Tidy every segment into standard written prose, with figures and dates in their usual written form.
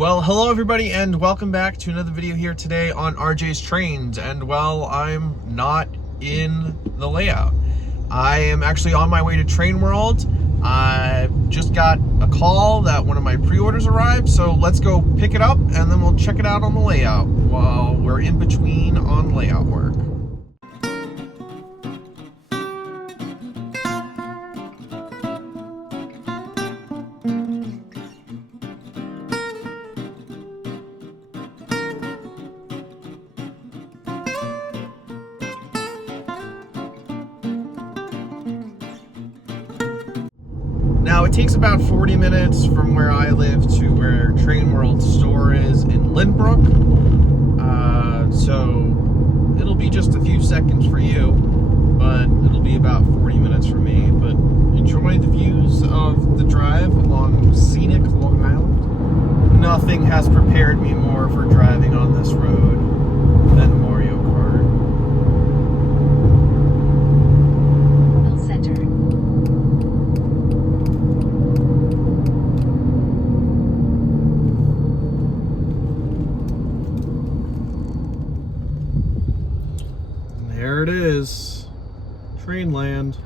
Well, hello everybody and welcome back to another video here today on RJ's Trains. And well, I'm not in the layout. I am actually on my way to Trainworld. I just got a call that one of my pre-orders arrived, so let's go pick it up and then we'll check it out on the layout while we're in between on layout work. Now, it takes about 40 minutes from where I live to where Trainworld store is in Lynbrook. So it'll be just a few seconds for you, but it'll be about 40 minutes for me. But enjoy the views of the drive along scenic Long Island. Nothing has prepared me more for driving on this road than Mario Kart. There it is, Trainland.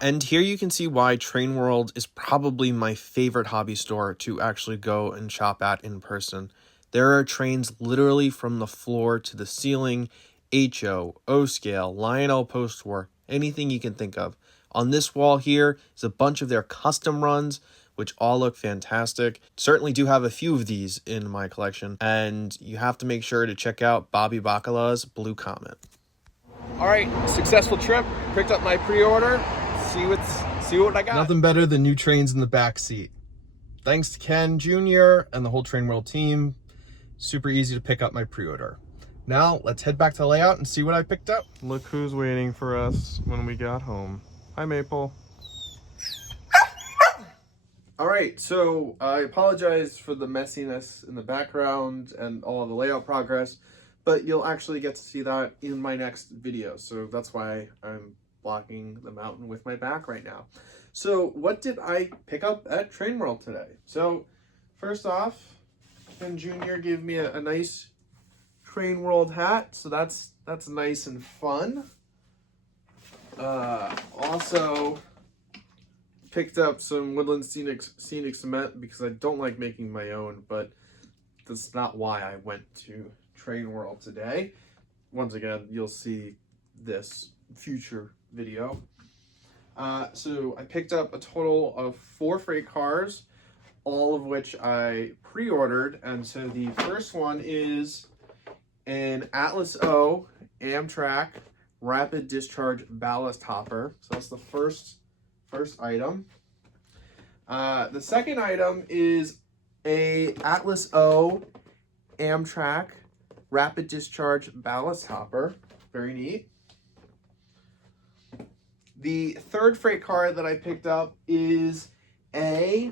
And here you can see why Trainworld is probably my favorite hobby store to actually go and shop at in person. There are trains literally from the floor to the ceiling, HO, O-scale, Lionel post-war, anything you can think of. On this wall here is a bunch of their custom runs, which all look fantastic. Certainly do have a few of these in my collection, and you have to make sure to check out Bobby Bacala's Blue Comet. All right, successful trip. Picked up my pre-order. See what I got. Nothing better than new trains in the back seat. Thanks to Ken Jr. and the whole Trainworld team. Super easy to pick up my pre-order. Now let's head back to the layout and see what I picked up. Look who's waiting for us when we got home. Hi, Maple. All right, so I apologize for the messiness in the background and all of the layout progress, but you'll actually get to see that in my next video. So that's why I'm blocking the mountain with my back right now. So what did I pick up at Trainworld today? So first off, Ken Jr. gave me a nice Trainworld hat, so that's nice and fun. Also picked up some Woodland Scenic cement because I don't like making my own, but that's not why I went to Trainworld today. Once again, you'll see this future video. So I picked up a total of 4 freight cars, all of which I pre-ordered, and so the first one is an Atlas O Amtrak rapid discharge ballast hopper. So that's the first item. The second item is a Atlas O Amtrak rapid discharge ballast hopper. Very neat. The third freight car that I picked up is a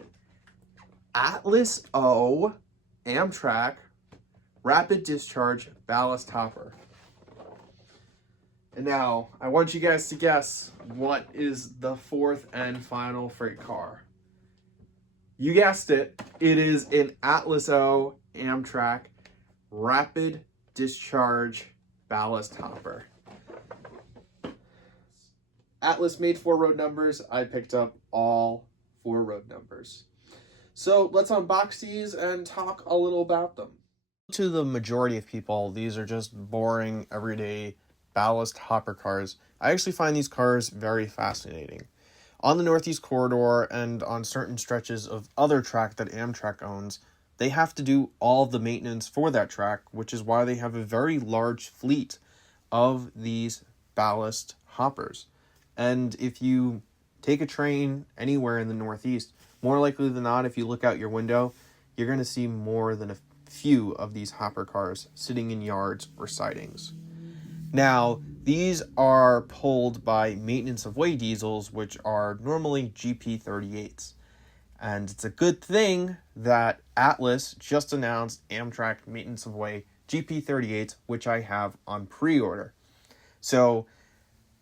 Atlas O Amtrak rapid discharge ballast hopper. And now, I want you guys to guess what is the fourth and final freight car. You guessed it. It is an Atlas O Amtrak rapid discharge ballast hopper. Atlas made 4 road numbers. I picked up all 4 road numbers. So let's unbox these and talk a little about them. To the majority of people, these are just boring, everyday ballast hopper cars. I actually find these cars very fascinating. On the Northeast Corridor and on certain stretches of other track that Amtrak owns, they have to do all of the maintenance for that track, which is why they have a very large fleet of these ballast hoppers. And if you take a train anywhere in the Northeast, more likely than not, if you look out your window, you're going to see more than a few of these hopper cars sitting in yards or sidings. Now, these are pulled by maintenance of way diesels, which are normally GP38s. And it's a good thing that Atlas just announced Amtrak maintenance of way GP38s, which I have on pre-order. So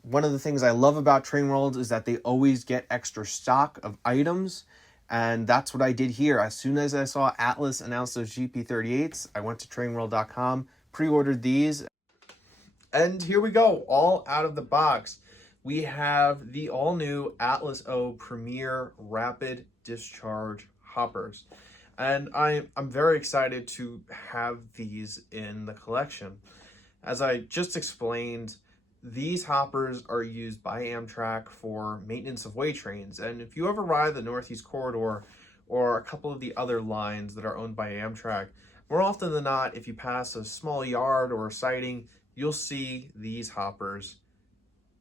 one of the things I love about Trainworld is that they always get extra stock of items. And that's what I did here. As soon as I saw Atlas announce those GP38s, I went to trainworld.com, pre-ordered these. And here we go, all out of the box. We have the all-new Atlas O Premier Rapid Discharge Hoppers. And I'm very excited to have these in the collection. As I just explained, these hoppers are used by Amtrak for maintenance of way trains. And if you ever ride the Northeast Corridor or a couple of the other lines that are owned by Amtrak, more often than not, if you pass a small yard or a siding, you'll see these hoppers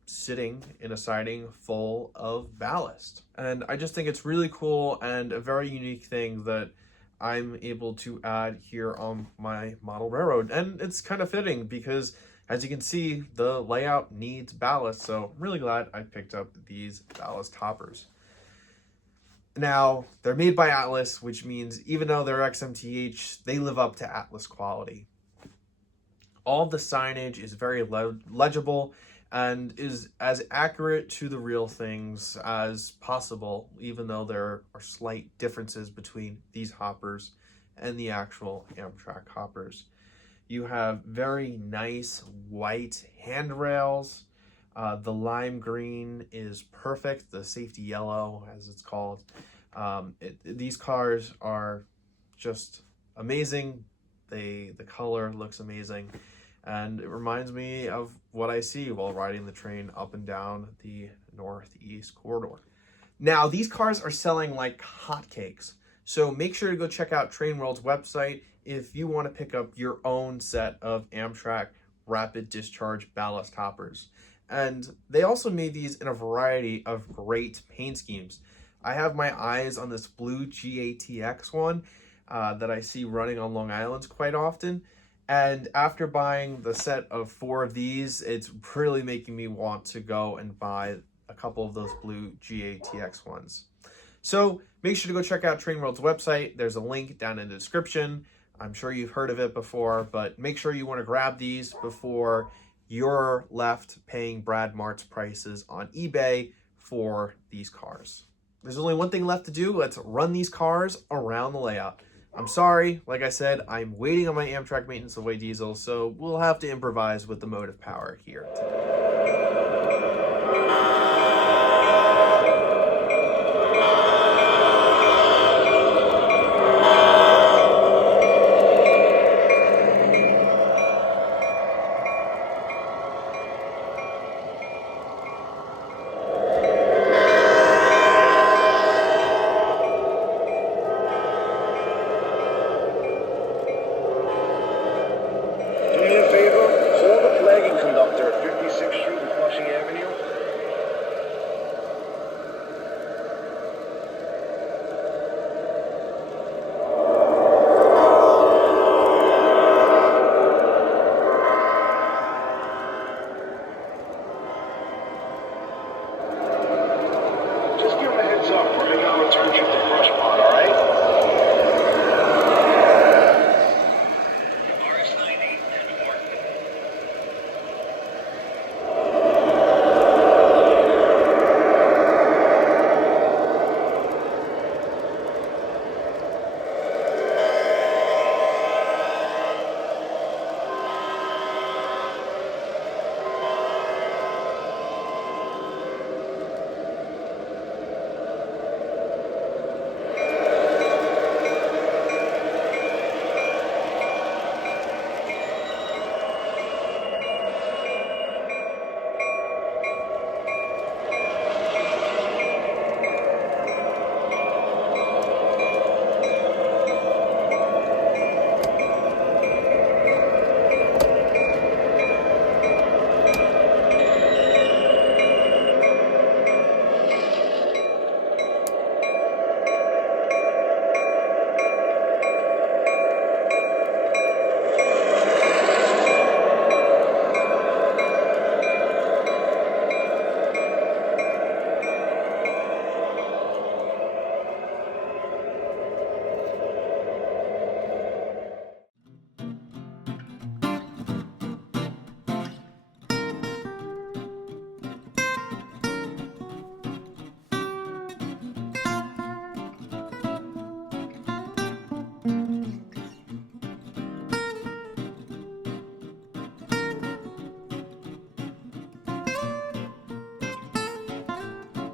sitting in a siding full of ballast. And I just think it's really cool and a very unique thing that I'm able to add here on my model railroad. And it's kind of fitting because, as you can see, the layout needs ballast. So I'm really glad I picked up these ballast hoppers. Now, they're made by Atlas, which means even though they're XMTH, they live up to Atlas quality. All the signage is very legible and is as accurate to the real things as possible, even though there are slight differences between these hoppers and the actual Amtrak hoppers. You have very nice white handrails. The lime green is perfect, the safety yellow as it's called. These cars are just amazing. The color looks amazing. And it reminds me of what I see while riding the train up and down the Northeast Corridor. Now, these cars are selling like hotcakes. So make sure to go check out Trainworld's website if you want to pick up your own set of Amtrak rapid discharge ballast hoppers. And they also made these in a variety of great paint schemes. I have my eyes on this blue GATX one that I see running on Long Island quite often. And after buying the set of 4 of these, it's really making me want to go and buy a couple of those blue GATX ones. So make sure to go check out Trainworld's website. There's a link down in the description. I'm sure you've heard of it before, but make sure you want to grab these before you're left paying Brad Mart's prices on eBay for these cars. There's only one thing left to do. Let's run these cars around the layout. I'm sorry, like I said, I'm waiting on my Amtrak maintenance of way diesel, so we'll have to improvise with the motive power here today.